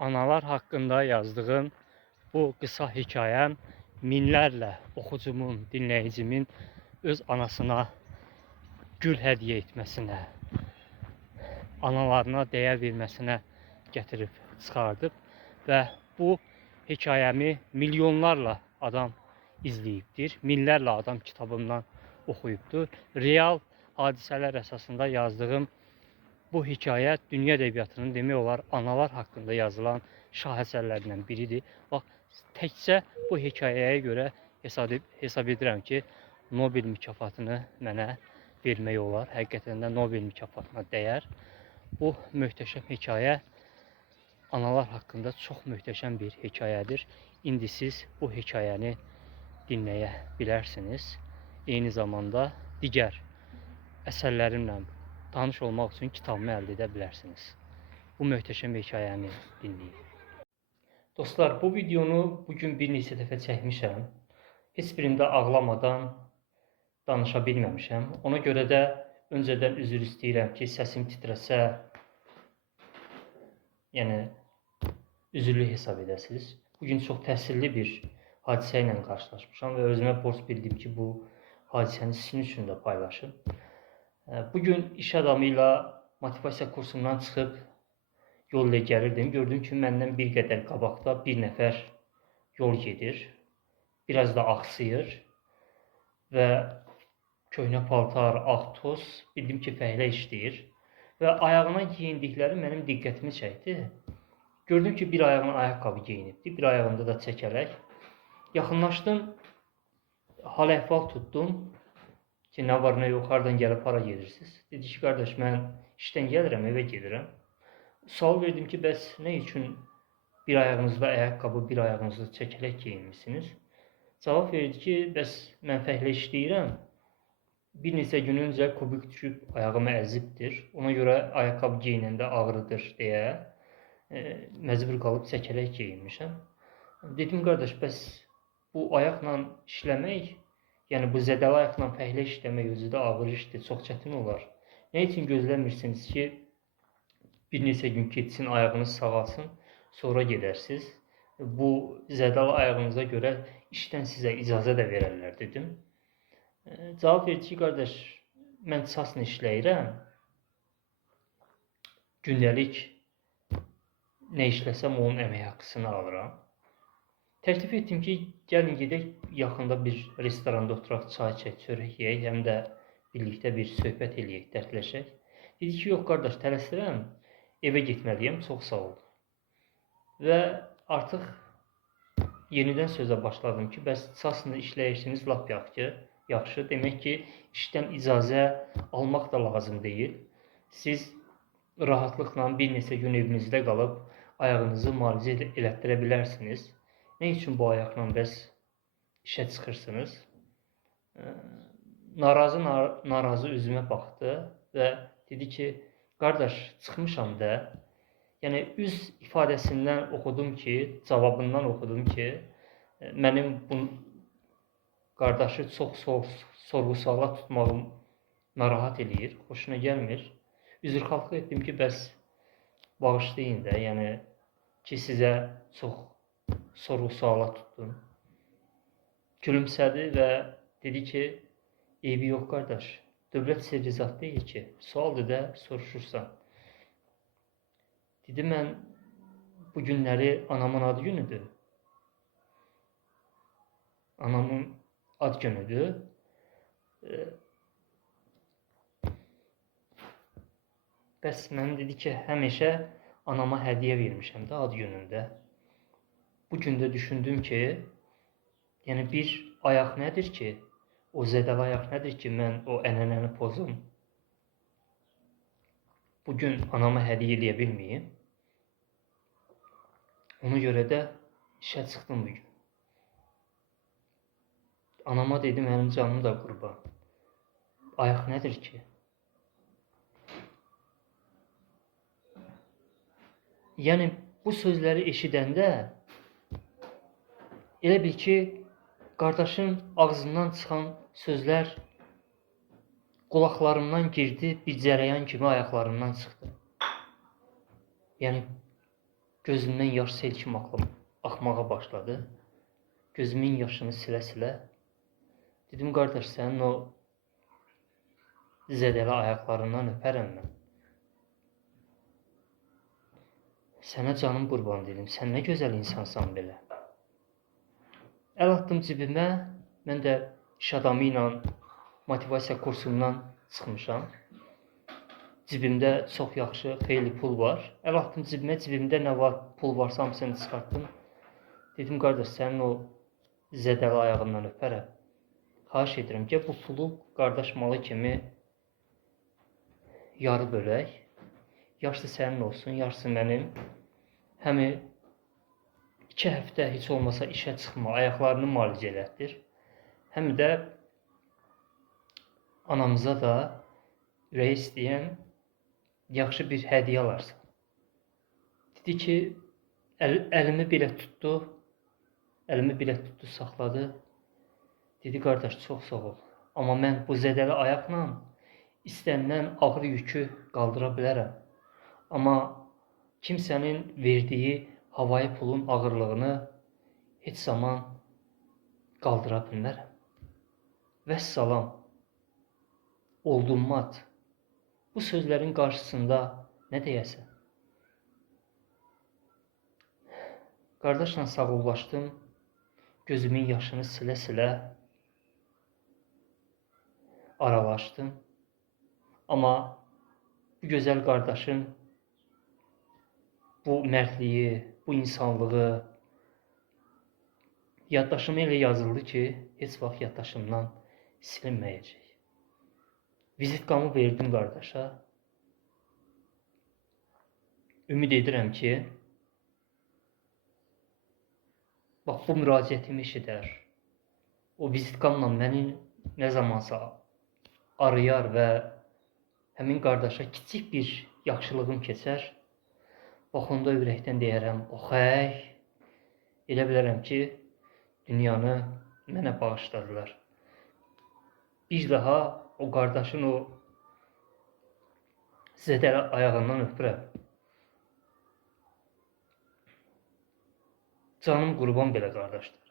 Analar hakkında yazdığım bu kısa hikayem minlərlə oxucumun, dinləyicimin öz anasına gül hədiyyə etməsinə, analarına dəyər verməsinə gətirib çıxardıb və bu hikayəmi milyonlarla adam izləyibdir. Minlərlə adam kitabımdan oxuyubdur. Real hadisələr əsasında yazdığım bu hikayə dünya ədəbiyyatının demək olar analar haqqında yazılan şahesərlərindən biridir. Bax, təkcə bu hekayəyə görə hesab edirəm ki, Nobel mükafatını mənə vermək olar. Həqiqətən də Nobel mükafatına dəyər. Bu möhtəşəm hekayə analar haqqında çox möhtəşəm bir hekayədir. İndi siz bu hekayəni dinləyə bilərsiniz. Eyni zamanda digər əsərlərimlə tanış olmaq üçün kitabımı əldə edə bilərsiniz. Bu möhtəşəm hekayəni dinləyin. Dostlar, bu videonu bugün bir neçə dəfə çəkmişəm. Heç birində ağlamadan danışa bilməmişəm. Ona görə də öncədən üzr istəyirəm ki, səsim titrəsə, yəni üzürlü hesab edəsiniz. Bugün çox təsirli bir hadisə ilə qarşılaşmışam və özümə borc bildim ki, bu hadisəni sizin üçün də paylaşım. Bugün iş adamıyla motivasiya kursundan çıxıb yol ilə gəlirdim. Gördüm ki, məndən bir qədər qabaqda bir nəfər yol gedir. Biraz da axsıyır və köhnə paltar, ağ toz, bildim ki, fəhlə işləyir və ayağına geyindikləri mənim diqqətimi çəkdi. Gördüm ki, bir ayağına ayaqqabı geyinibdi, bir ayağında da çəkələk. Yaxınlaşdım, hal-əhval tutdum ki, nə var, nə yox, hardan gəlib, hara gedirsiniz? Dedi ki, qardaş, mən işdən gəlirəm, evə gedirəm. Sual verdim ki, bəs nə üçün bir ayağınızda ayaqqabı, bir ayağınızda çəkələk geyinmişsiniz? Cavab verdi ki, bəs mən fəhlə işləyirəm. Bir neçə gün öncə kubik düşüb ayağımı əzibdir. Ona görə ayaqqabı geyinəndə ağrıdır deyə məcbur qalıb çəkələk geyinmişəm. Dedim, qardaş, bəs bu ayaqla işləmək, yəni bu zədəli ayaqla fəhlə işləmək özü də ağır işdir, çox çətin olar. Nə üçün gözləmirsiniz ki, bir neçə gün keçsin, ayağınız sağalsın, sonra gedərsiniz. Bu zədəli ayağınıza görə işdən sizə icazə də verərlər, dedim. Cavab verdi ki, qardaş, mən çasla işləyirəm. Gündəlik nə işləsəm onun əmək haqqısını alıram. Təklif etdim ki, gəlin gedək, yaxında bir restoranda oturaq, çay çək, çörək yeyək, həm də birlikdə bir söhbət eləyək, dərdləşək. Dedi ki, yox qardaş, tələsirəm, evə getməliyəm, çox sağ ol. Və artıq yenidən sözə başladım ki, bəs çasla işləyirsiniz, lap yaxşı. Demək ki, işdən icazə almaq da lazım deyil. Siz rahatlıqla bir neçə gün evinizdə qalıb ayağınızı müalicə elətdirə bilərsiniz. Nə üçün bu ayaqla bəs işə çıxırsınız? Narazı üzümə baxdı və dedi ki, qardaş, çıxmışam da. Yəni, üz ifadəsindən oxudum ki, cavabından oxudum ki, mənim bu qardaşı çox sorğu-suala tutmağım narahat eləyir, xoşuna gəlmir. Üzrxahlıq etdim ki, bəs bağışlayın da, yəni ki, sizə çox sorğu-suala tutdum. Gülümsədi və dedi ki, eybi yox qardaş, dövlət sirri zat deyil ki, sualdır da soruşursan. Dedi, mən bu günləri anamın ad günüdür. Anamın ad günüdür. Bəs mən dedi ki, həmişə anama hədiyyə vermişəm də ad günündə. Bu gündə düşündüm ki, yəni bir ayaq nədir ki, o zədəli ayaq nədir ki, mən o ənənəni pozum. Bugün anama hədiyyə eləyə bilməyim. Ona görə də işə çıxdım bugün. Anama dedim, mənim canım da qurban. Ayaq nədir ki? Yəni, bu sözləri eşidəndə elə bil ki, qardaşın ağzından çıxan sözlər qulaqlarımdan girdi, bir cərəyan kimi ayaqlarımdan çıxdı. Yəni, gözümdən yaş sel kimi axmağa başladı. Gözümün yaşını silə-silə dedim, qardaş, sənin o zədəli ayaqlarından öpərəm mən. Sənə canım qurban dedim. Sən nə gözəl insansan belə. Əl atdım cibimə. Mən də iş adamı ilə motivasiya kursundan çıxmışam. Cibimdə çox yaxşı, xeyli pul var. Əl atdım cibimə. Cibimdə nə var, pul varsa hamısını çıxartdım. Dedim, qardaş, sənin o zədəli ayağından öpərəm. Xahiş edirəm ki, bu pulu qardaş malı kimi yarı bölək. Yarısı sənin olsun, yarısı mənim. Həmi 2 həftə heç olmasa işə çıxma, ayaqlarını müalicə elətdir. Həm də anamıza da ürək istəyən yaxşı bir hədiyyə alarsan. Dedi ki, əlimi belə tutdu, saxladı. Dedi, qardaş, çox sağ ol. Amma mən bu zədəli ayaqla istənilən ağır yükü qaldıra bilərəm. Amma kimsənin verdiyi havayı pulun ağırlığını heç zaman qaldıra bilmərəm. Vəssalam, oldum mat. Bu sözlərin qarşısında nə deyəsən? Qardaşla sağollaşdım, gözümün yaşını silə-silə aralaşdım. Amma bu gözəl qardaşın bu mərdliyi, bu insanlığı yaddaşıma elə yazıldı ki, heç vaxt yaddaşımdan silinməyəcək. Vizitkamı verdim qardaşa. Ümid edirəm ki, bax, bu müraciətimi eşidər. O vizitkamla məni nə zamansa arayar və həmin qardaşa kiçik bir yaxşılığım keçər. Bax, onda ürəkdən deyərəm, oxey, elə bilərəm ki, dünyanı mənə bağışladılar. Bir daha o qardaşın o zədəli ayağından öpürəm. Canım qurban belə qardaşlar.